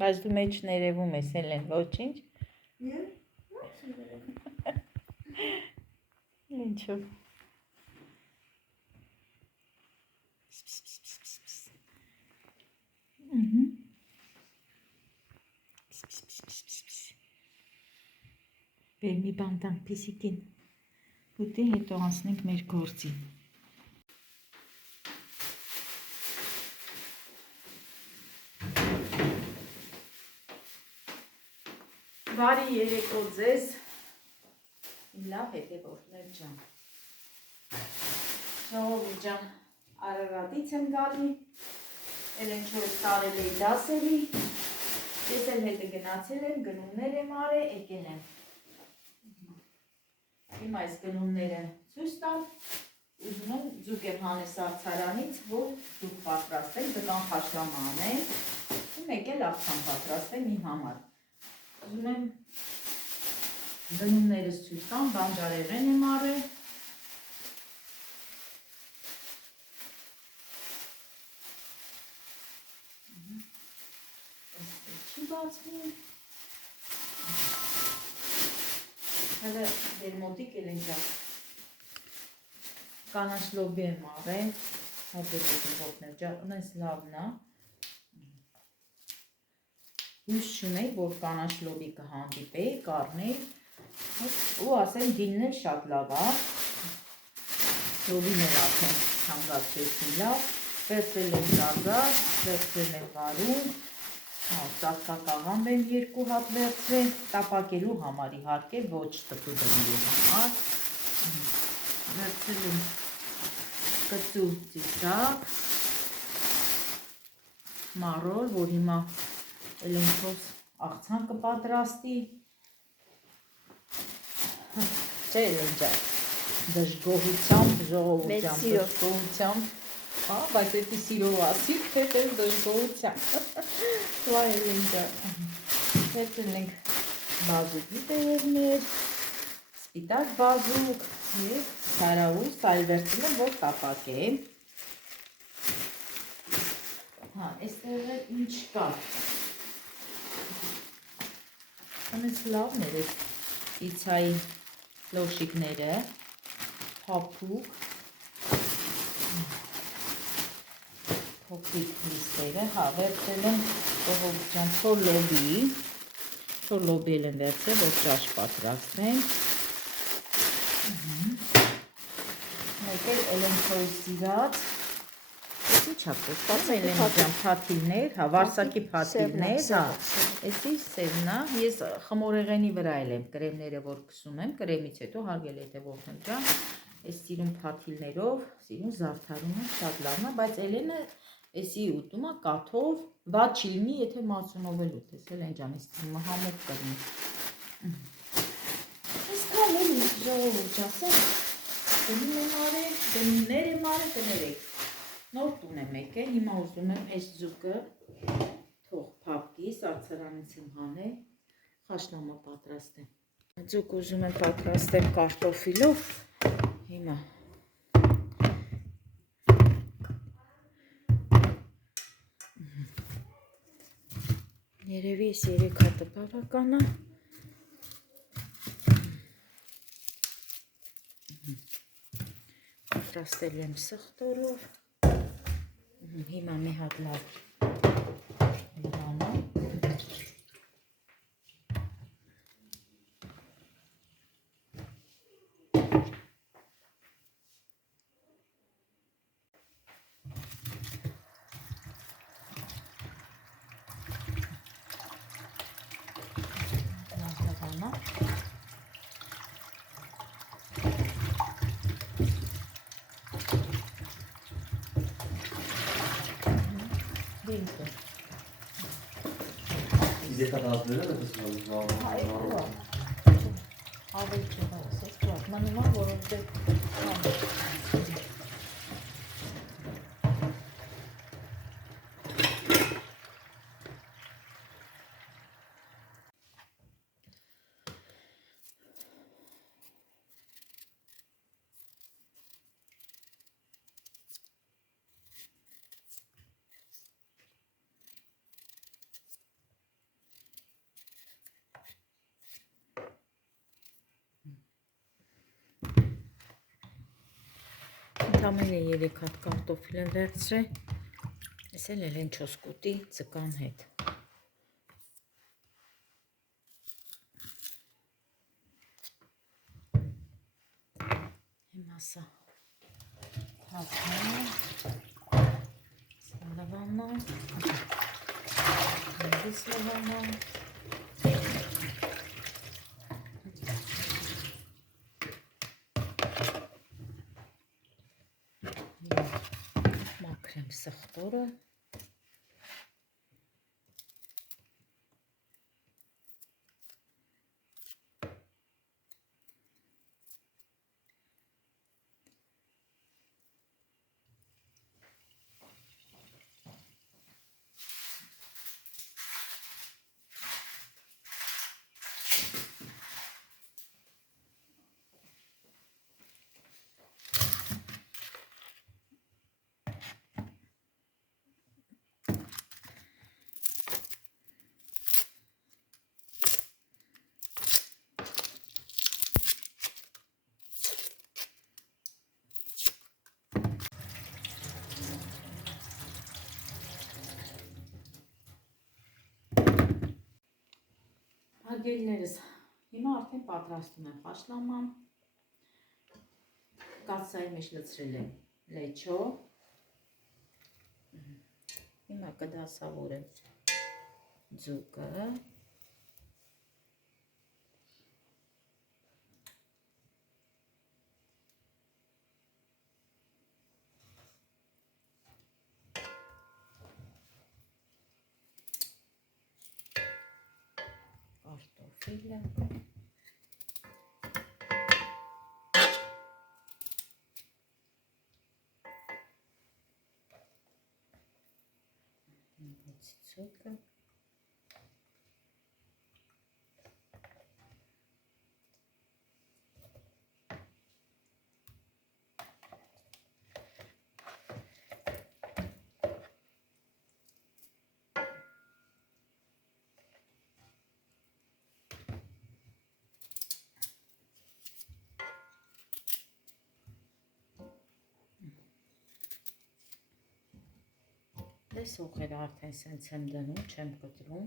Բայց դու մեջ ներևում ես, Էլեն, ոչինչ։ Ինչու։ Բեր մի բան տանք պիսիկին, ուտի հետո անցնենք մեր գործին։ Բարի երեկո ձեզ, իմ լավ հետևորդներ ջան։ Ժողովուրդ ջան, Արարատից եմ գալի, Էլեն չորս տարել էի դասերի, ես էլ հետը գնացել եմ, գնումներ եմ արել, եկել եմ։ Հիմա այս գնումները ցույց տամ, ուզում եմ ձուկ եմ հանես արձարանից, որ ձուկ պատրաստեմ, տղան խաշլամա անեմ, ու մեկ էլ աղցան պատրաստեմ իմ համար։ Ուզում եմ գնումներս ցույց տամ, բանջարեղեն եմ արել։ Չի բացվում։ Հələ դեր մոտիկ էլ են ջան։ Կանաչ լոբի եմ արել, հատեր հետևորդներ ջան, ունես լավն է։ Հույս չունեի, որ կանաչ լոբի կհանդիպեի, կառնեի, ու ասեմ դինն էլ շատ լավ է։ Լոբին էլ արդեն հանգացրեցի լավ, վերցրել եմ զարգար, վերցրել եմ վարունգ, ծածկակաղամբ եմ 2 հատ վերցրել, տապակելու համար իհարկե, ոչ տպու դնելու համար։ Վերցրել եմ կծու ծիսակ, մառոլ, որ հիմա Էլենքով աղցան կպատրաստի։ Չէ Էլեն ջան, դժգոհությամբ ժողովությամբ, դժգոհությամբ, բայց էդի սիրով ասիք, հետ էլ դժգոհությամբ։ Վայ Էլեն ջան, վերցրել ենք բազուկի տերևներ, սպիտակ բազուկ և հարավույս, այլ վերցրել եմ, որ տապակեմ։ Այստեղ էլ ինչ կա։ Անես լավն էր էս պիցայի լոշիկները, փափուկ, փոքրիկ լիստերը, վերցրել եմ ժողովուրդ ջան չոր լոբի էլ եմ վերցրել, որ ճաշ պատրաստեմ։ Մեկ էլ Էլենքոյի սիրած, ի՞նչ է կոստացել եմ ջան, փաթիլներ, վարսակի փաթիլներ, էսի սևն է, ես խմորեղենի վրա էլ եմ կրեմները, որ կսում եմ, կրեմից հետո հարգել հետևորդներ ջան, ես սիրում փաթիլներով, սիրում զարդարում եմ, շատ լավն է, բայց Էլենը էսի ուտում է կաթով, վատ չի լինի, եթե մածունով էլ ուտես, Էլեն ջան, ես թվում է համով կրնի։ Այսքան էլ ժողովուրդ ջան, գնում եմ արել, գնումներ եմ արել, կներեք, նոր տուն եմ եկել, հիմա ուզում եմ այս ձուկը թող փափկի, արձարանից եմ հանել, խաշլամա պատրաստեմ։ Ձուկ ուզում եմ պատրաստեմ կարտոֆիլով, հիմա երևի ես 3 հատը բավական է։ Պատրաստել եմ սխտորով, հիմա մի հատ լավ լիվանա, Bize kadar böyle mi kısmı? Hayır, bu var. Abi için ses var. Manima voruldu. Ընդամենը 3 հատ կարտոֆիլ եմ վերցրել, ես էլ են 4 կուտի ձկան հետ։ Հիմա սա թափում եմ, սա լվանան, հանդիս լվանան, մաքրեմ սխտորը, հարգելիներս, հիմա արդեն պատրաստում եմ խաշլաման, կաթսայի մեջ լցրել եմ լեչո, հիմա կդասավորեմ ձուկը, կարտոֆիլը, ձուկը, դες ուղերը արդեն սենց եմ դնում, չեմ կտրում,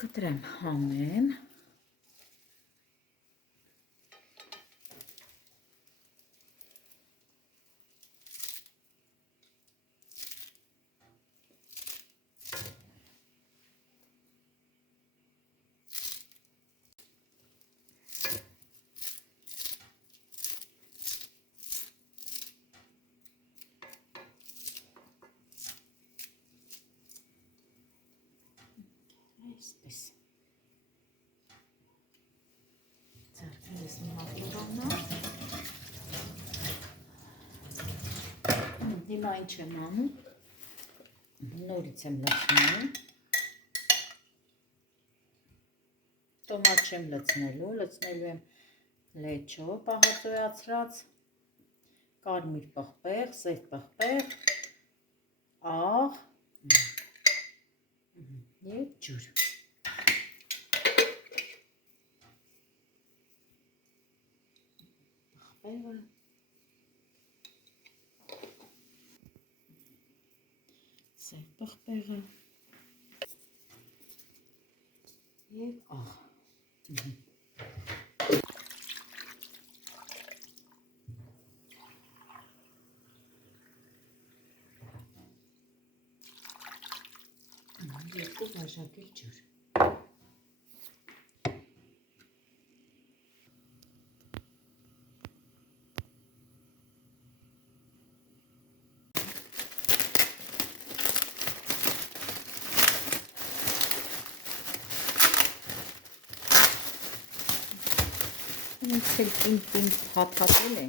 կտրեմ համեն, այսպես, ձարքին ես նմատուրանա, հիմա ինչ եմ անում, նորից եմ լցնում, տոմատ չեմ լցնելու, լցնելու եմ լեչո պահածոյացրած, կարմիր պղպեղ, սև պղպեղ, աղ և ջուր։ Պղպեղը, սև պղպեղը և աղ։ Երկու բաժակել ջուր։ Ինձ հատկատել է։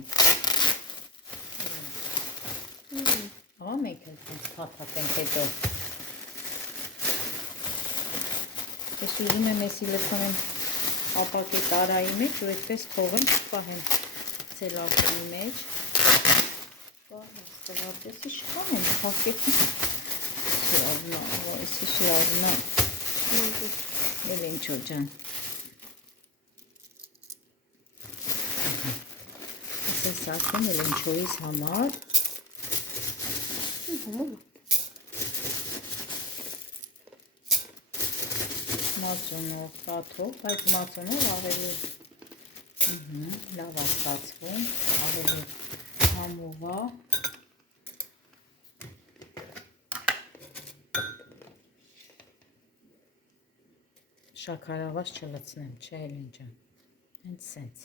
Մենք էլ հատկատենք հետո։ Ես ուզում եմ եսի լցնեմ ապակե տարայի մեջ ու այդպես թողեմ չպահեմ ցելոֆանի մեջ։ Ստվարտեսի շքան փակեցի։ Սիրավնա, այսի սիրավնա։ Էլ ինչ ջան։ Ես ասեմ էլ ինչոյիս համար։ Մածունով, կաթով, բայց մածունով ավելի լավ է ստացվում, ավելի համով է։ Շաքարավազ չլցնեմ, չէ Էլեն ջան, հենց սենց։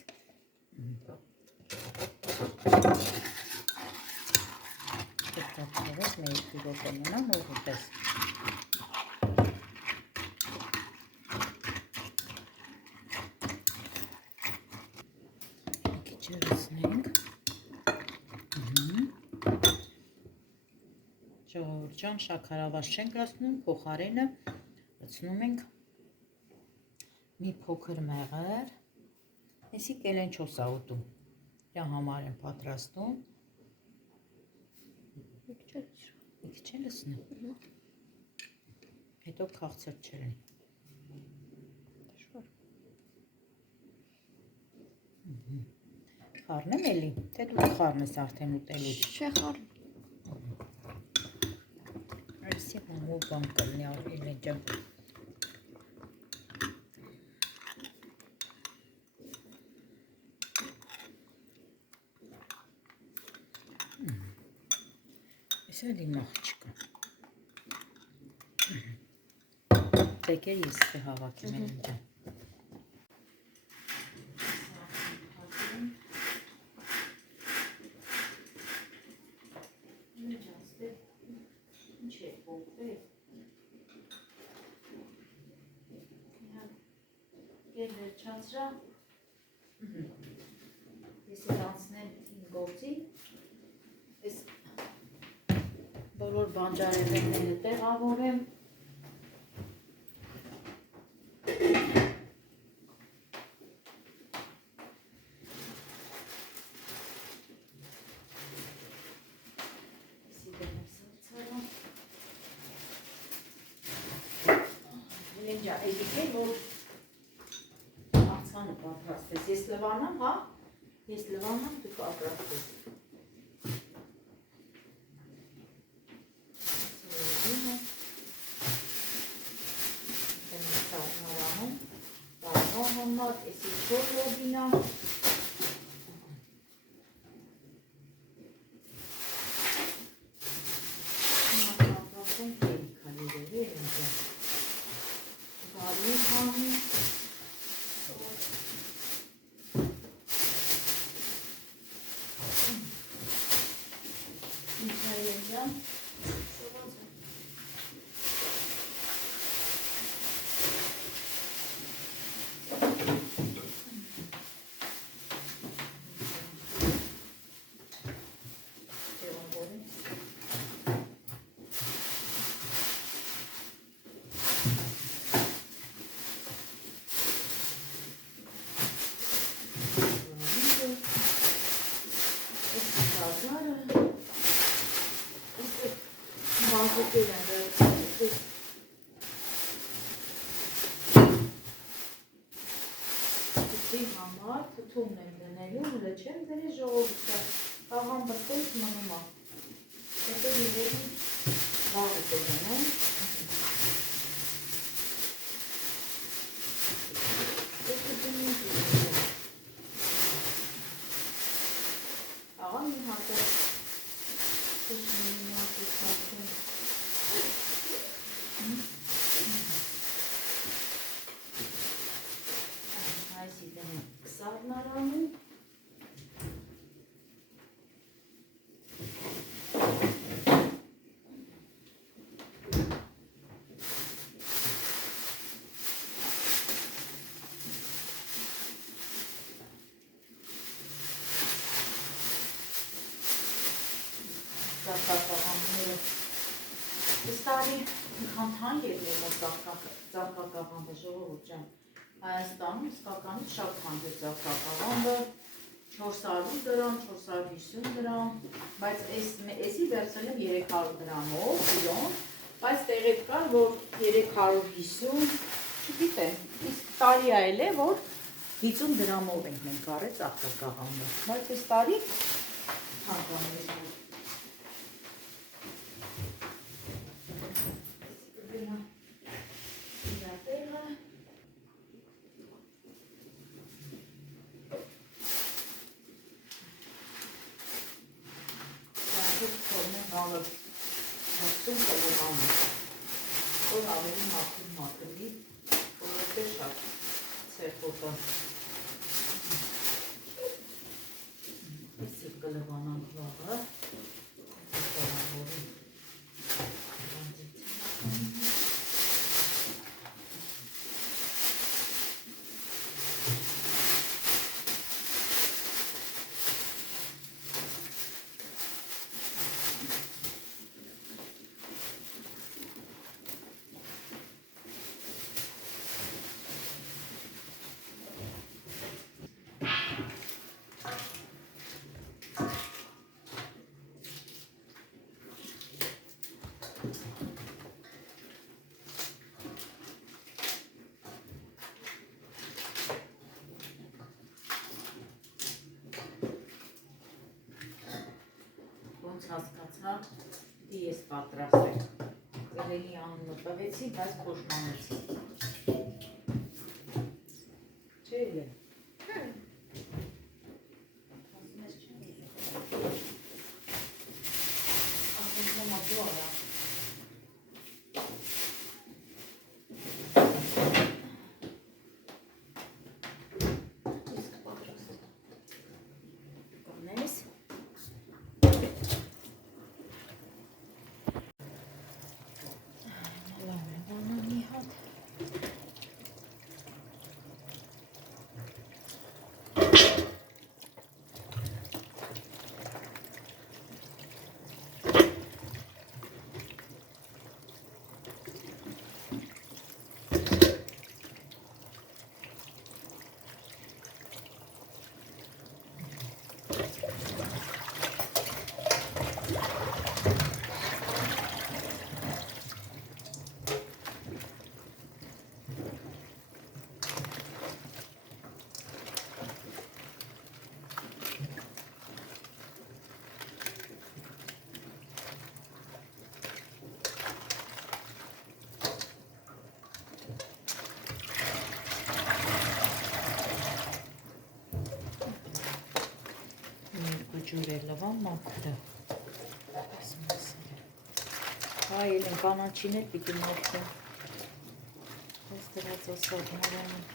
Պետք է թողես մեր դիրոպը մնա հողու պես։ Լցնենք։ Ժողովուրդ ջան, շաքարավազ չենք լցնում, փոխարենը լցնում ենք մի փոքր մեղր։ Էսի կելենչոս է ուտում։ Դրա համար եմ պատրաստում։ Մի քիչ է լցնեմ։ Հետո քաղցր չլինի։ Խառնեմ էլի, թե դու կխառնես արդեն ուտելուց։ Չէ խառն։ Այսի համով բան կլինի Էլեն ջան։ Այս էլ իմ աղջիկը։ Տեկեր ես հավաքեմ Էլեն ջան։ Վերջացրա ես անցնեմ իմ գործի, ես բոլոր բանջարեղենները տեղավորեմ, Ես լվանամ, հա? Ես լվանամ, դուք ապրախտես։ Սարնարանում, էսի չոր լոբինա։ Ապրախտեմ կելիքա երևի եմ ջան։ Բարի հանի։ Համար թթումն եմ դնելու, հլը չեմ դրի ժողովուրդը, աղան բստես մնում է, հետո իրերի բաղը կդնեմ, հետո դնում դնում, աղան մի հատը, թշնի հատը սարքում, այսի դնեմ սարնարանում, զարկակաղամները, այս տարի քան թանկ էր մեր մոտ զարկակաղամը ժողովուրդ ջան, Հայաստանում իսկականից շատ հանդերձակ կաղամբը 400 դրամ, 450 դրամ, բայց էսի վերցել եմ 300 դրամով, կիլոն, բայց տեղեկ կար, որ 350, չգիտեմ, իսկ տարի այլ է, որ 50 դրամով ենք մենք առեց աղկակաղամբը, բայց այս տարի հանկաներ որ Հաստում կլողանը, որ ավելի մաքրի, որովհետև շատ ցերխոտան։ Էսի կլվանանք վաղը, հասկացա, դի ես պատրաստ ծրելի անունը տվեցի, բայց փոշմանեցի։ Չէ՞ է։ Ասում ես չեմ ուզում։ Ասում եմ ապու արա։ Իսկ պատրաստ։ Կանես։ Ջուրելավա մաքրը, հայ էլ են կանաչին էլ պիտի մաքրում, ես դրած ասած մարանում,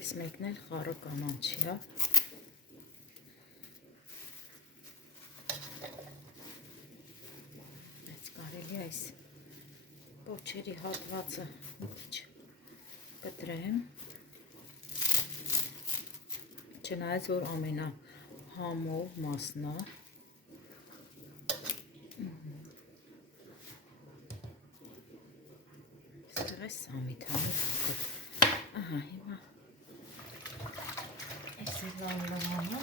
Այս մեկն էլ խառը կանաչի, հա։ Բայց կարելի այս Կոչերի հատվածը մի քիչ կտրեմ, չնայած որ ամենահամով մասն է, այստեղ է սամիտ համի փոքր, ահա հիմա այս է լավանը,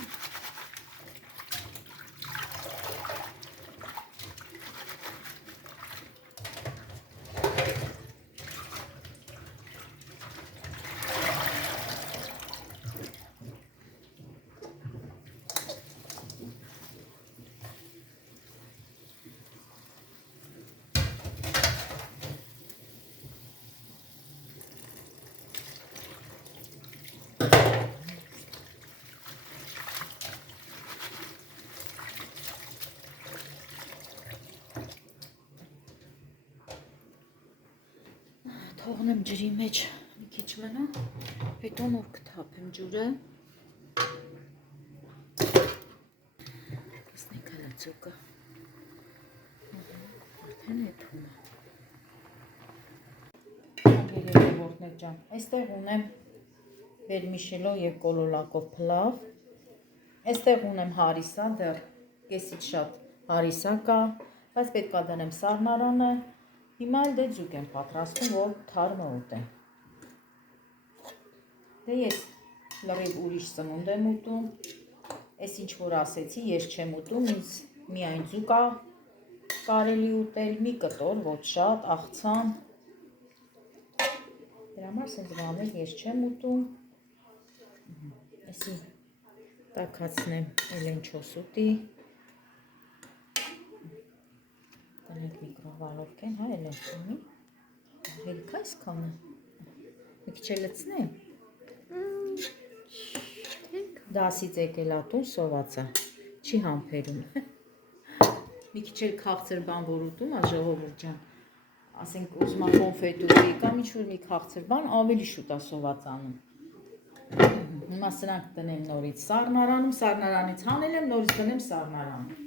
թողնեմ ջրի մեջ մի քիչ մնա, հետո նոր կթափեմ ջուրը, տեսնեք հլացուկը, արդեն եթում է, երևորդներ ջան, այստեղ ունեմ վերմիշելո և կոլոլակով պլավ, այստեղ ունեմ հարիսա, դեռ կեսից շատ հարիսա կա, բայց պետք է դնեմ սառնարանը, հիմա էլ դե ձուկ եմ պատրաստում, որ թարմը ուտեմ։ Դե ես լրիվ ուրիշ սնունդ եմ ուտում, այս ինչ որ ասեցի, ես չեմ ուտում, ինձ միայն ձուկ է կարելի ուտել, մի կտոր, ոչ շատ, աղցան։ Դրա համար սենց բաներ ես չեմ ուտում։ Այսի տաքացնեմ էլենչոս ուտի։ Տնենք միկրովալովկեն, հա էլենչումի։ Հելք այս կանը։ Մի քիչ լցնեմ։ Դասից եկել ատուն սովածա, չի համբերում։ Մի քիչ էլ քաղցր բան որ ուտում, ժողովուրդ ջան, ասենք ուզում եմ կոնֆետ ուտի կամ ինչ-որ մի քաղցր բան, ավելի շուտ է սովածանում։ Հիմա սրանք տնեմ նորից սառնարանում, սառնարանից հանել եմ, նորից տնեմ սառնարանում։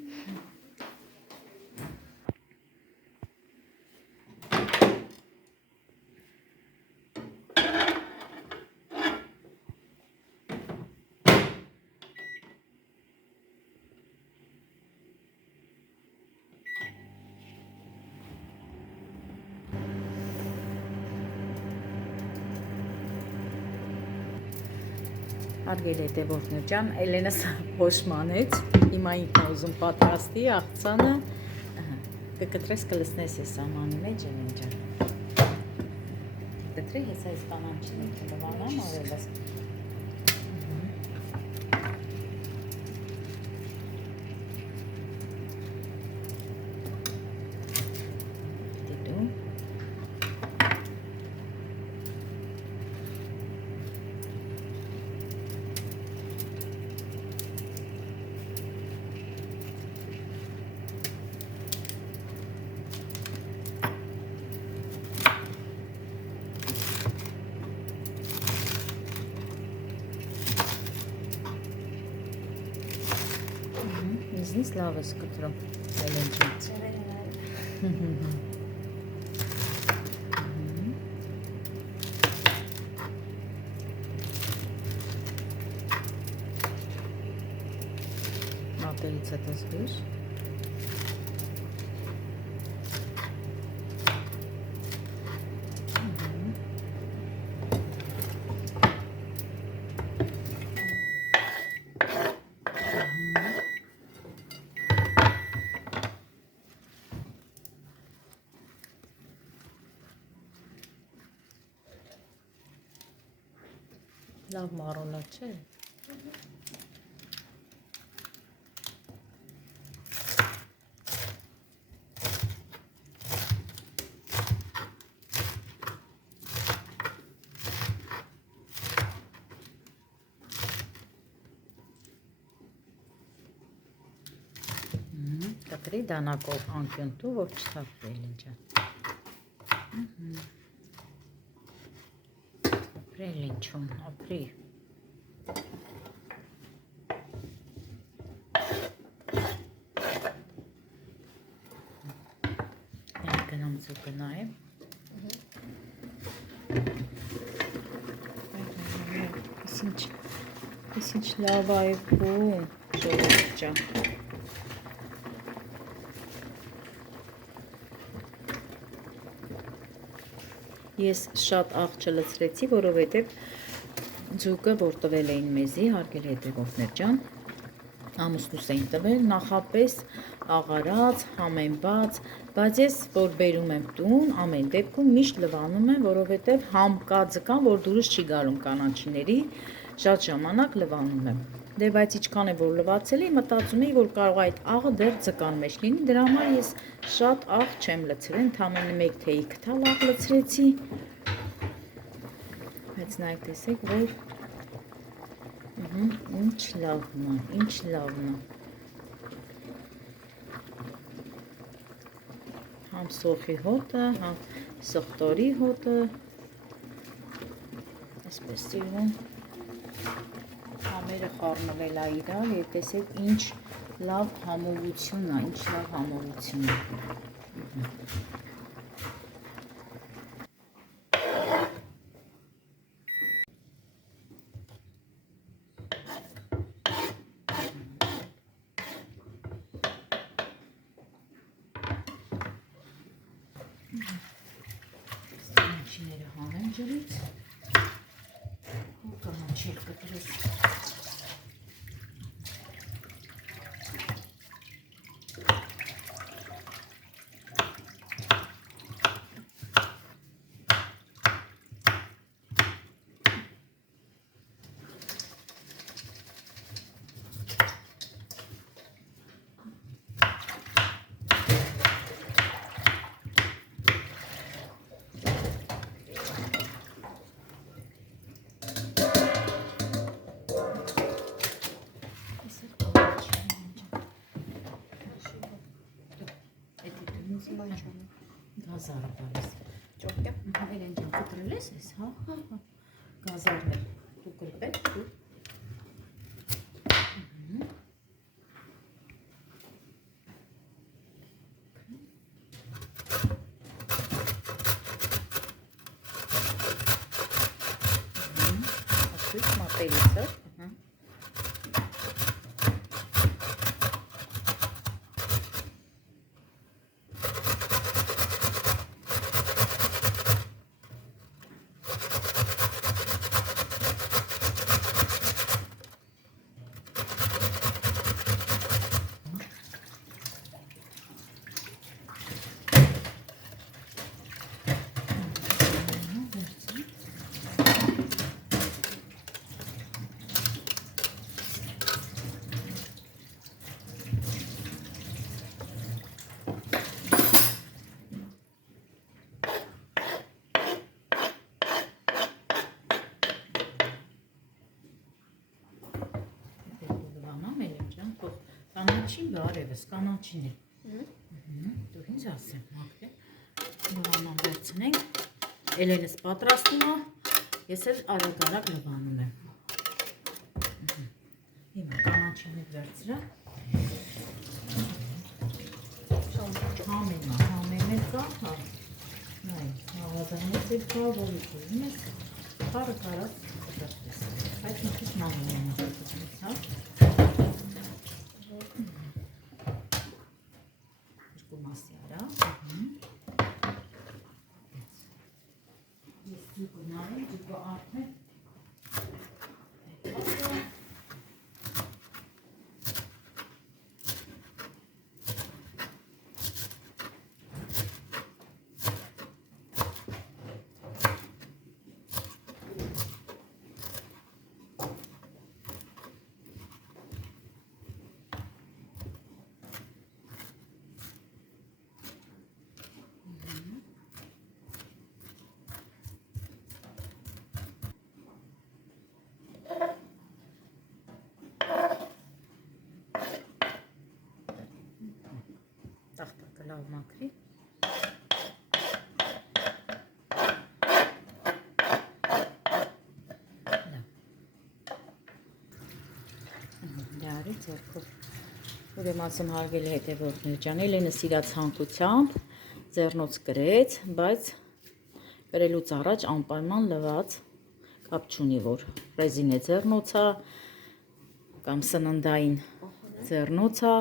Հարգելի հետևորդներ ջան, Էլենս հոշմանեց, հիմա ինքն ուզում պատրաստի աղցանը, կկտրես կլցնես ես ամանի մեջ Էլեն ջան, կտրի ես այս կանանչին կլվանամ արելս, դիտում, ինձնից լավ ես կտրում, Էլեն ջան։ Մատերից հետո զգույր։ Լավ մարոնա չէ։ Կտրի դանակով անկյուն տու, որ չթափվի Էլեն ջան։ Ապրի Էլեն ջան, ապրի։ Գնամ ձուկը նայեմ։ Ինչ լավ է փում, ժողովուրդ ջան։ Ես շատ աղ չլցրեցի, որովհետև ձուկը, որ տվել էին մեզի, հարգելի հետևորդներ ջան, ամուսնուս էին տվել, նախապես աղարած, համեմված, բայց ես, որ բերում եմ տուն, ամեն դեպքում միշտ լվանում եմ, որովհետև համ կա ձկան, որ դուրս չի գալում կանաչիների, շատ ժամանակ լվանում եմ։ Դե բայց ինչքան է որ լվացել էի, մտածում էի, որ կարող է այդ աղը դեռ ձկան մեջ լինի, դրա համար ես շատ աղ չեմ լցրել, ընդամենը մեկ թեյի քթալ աղ լցրեցի։ Բայց նայեք, տեսեք, որ ինչ լավն է, ինչ լավն է։ Համ սոխի հոտը, համ սխտորի հոտը, այսպես սիրվում, համերը խառնվել է իրար, եւ տեսեք ինչ լավ համովություն է, ինչ լավ համովություն է։ Կանաչիները հանեմ ջրից, ու կանաչիր կտրես։ Գազարը բալիս։ Ճոկյա։ Իրեն ջան կտրել ես ես, հա։ Գազարն է։ Դու կրպեք, դու։ Ասույց մատելիս, հա։ Կանաչին բարևս, կանաչին է։ Դու ինձ ասեմ, մակրե, լվանան վերցնենք, Էլենս պատրաստում է, ես էլ արագ լվանում եմ։ Հիմա կանաչին հետ վերցրա, համեն է կա, նայ, հավազանից էլ կա, որի կուզում ես, խարը կարած կտրատես, այդ մկից մանուն է նախատությունից, հա։ Մասի արա, ես ձուկը նայեմ, ձուկը արդեն տախտակը լավ մաքրի։ Դարի ձեռքով։ Ուրեմն ասեմ հարգելի հետևորդներ ջան, Էլենը սիրած ցանկությամբ ձեռնոց գրեց, բայց Գրելուց առաջ անպայման լված, կապ չունի, որ ռեզինե ձեռնոցա կամ սննդային ձեռնոցա,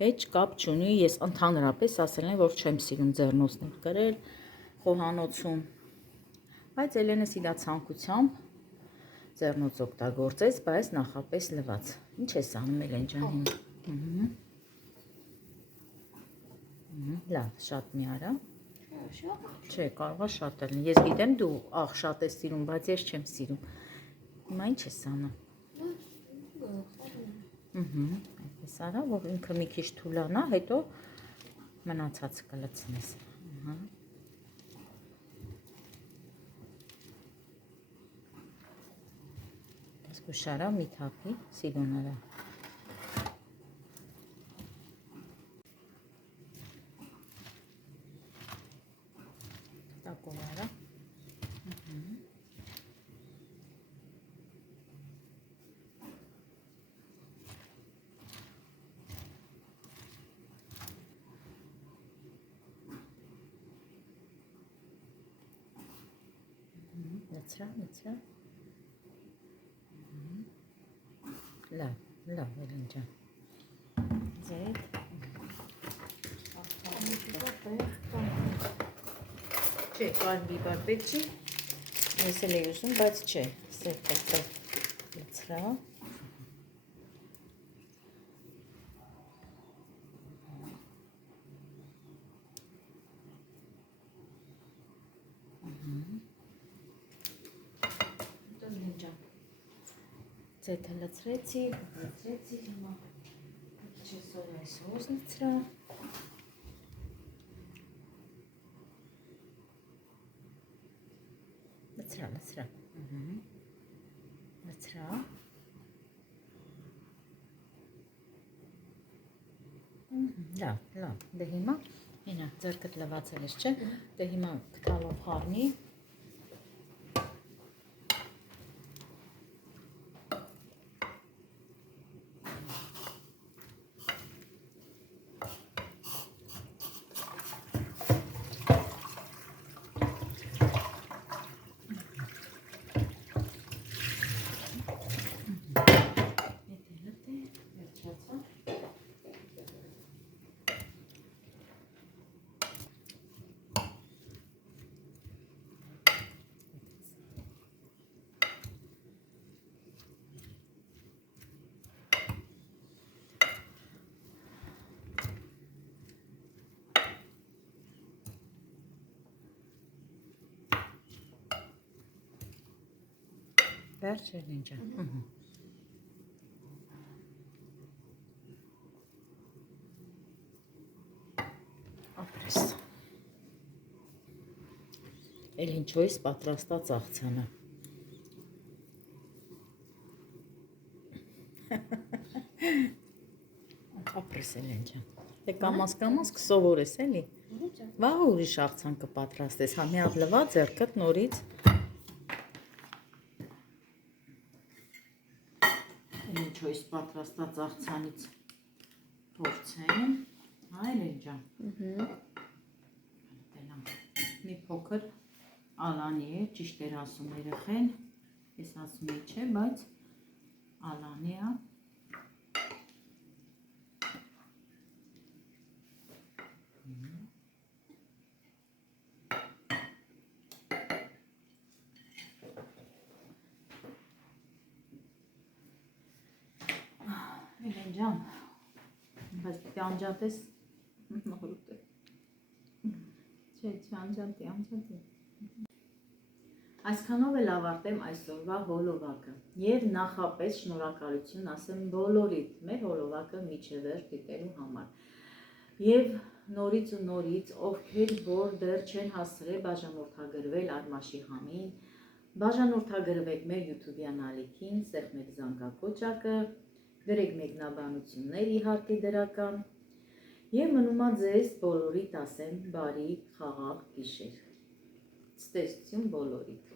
հետ կապ չունի, ես ընդհանրապես ասել եմ, որ չեմ սիրում ձեռնոցներ գրել խոհանոցում, բայց Էլենս իրա ցանկությամբ ձեռնոց օգտագործեց, բայց նախապես լված։ Ինչ ես անում Էլեն ջան։ Լավ, շատ մի արա։ Չէ, կարող է շատ լինի։ Ես գիտեմ դու աղ շատ ես սիրում, բայց ես չեմ սիրում։ Հիմա ինչ ես անում։ Այդպես արա, որ ինքը մի քիչ թուլանա, հետո մնացածը կլցնես։ Զգուշարա մի թափի սիրուները։ Տակով արա։ Լցրա։ Լավ, Էլեն ջան։ Ձետ։ Չէ, կար բիբար պետք չի։ Ես էլ էի ուզում, բայց չէ, սեփ լցրա։ Ձեթը լցրեցի, հիմա մի քիչ սոյայի սոուս լցրա։ Լցրա։ Լավ, դե հիմա, հինա, ձերքդ լվացել ես, չէ, դե հիմա կտալով խառնի, վերջ Էլեն ջան։ Ապրես։ Էլեն չոյս պատրաստած աղցանը։ Ապրես Էլեն ջան։ Դե կամաս կսովորես էլի։ Վաղ ուրիշ աղցան կպատրաստես, հա մի հատ լվա ձեռքդ նորից։ Չոյս պատրաստած աղցանից փորձեմ, Էլեն ջան։ Մի փոքր ալանի է, ճիշտ էր ասում երեխեն, ես ասում էի չէ, բայց ալանի է։ Էլեն ջան, բայց պիտի անջատես նորուտ է։ Չէ, անջատի։ Այսքանով էլ ավարտեմ այսօրվա հոլովակը և նախապես շնորհակալություն ասեմ բոլորիդ մեր հոլովակը մինչև վերջ դիտելու համար և նորից ու նորից ովքեր որ դեռ չեն հասցրել բաժանորդագրվել Արմաշի համին, բաժանորդագրվեք մեր YouTube-յան ալիքին, սեղմեք զանգակոճակը, գրեք մեկնաբանություններ իհարկե դրական և մնում է ձեզ բոլորիդ ասեմ բարի խաղաղ գիշեր։ Ցտեսություն բոլորիդ։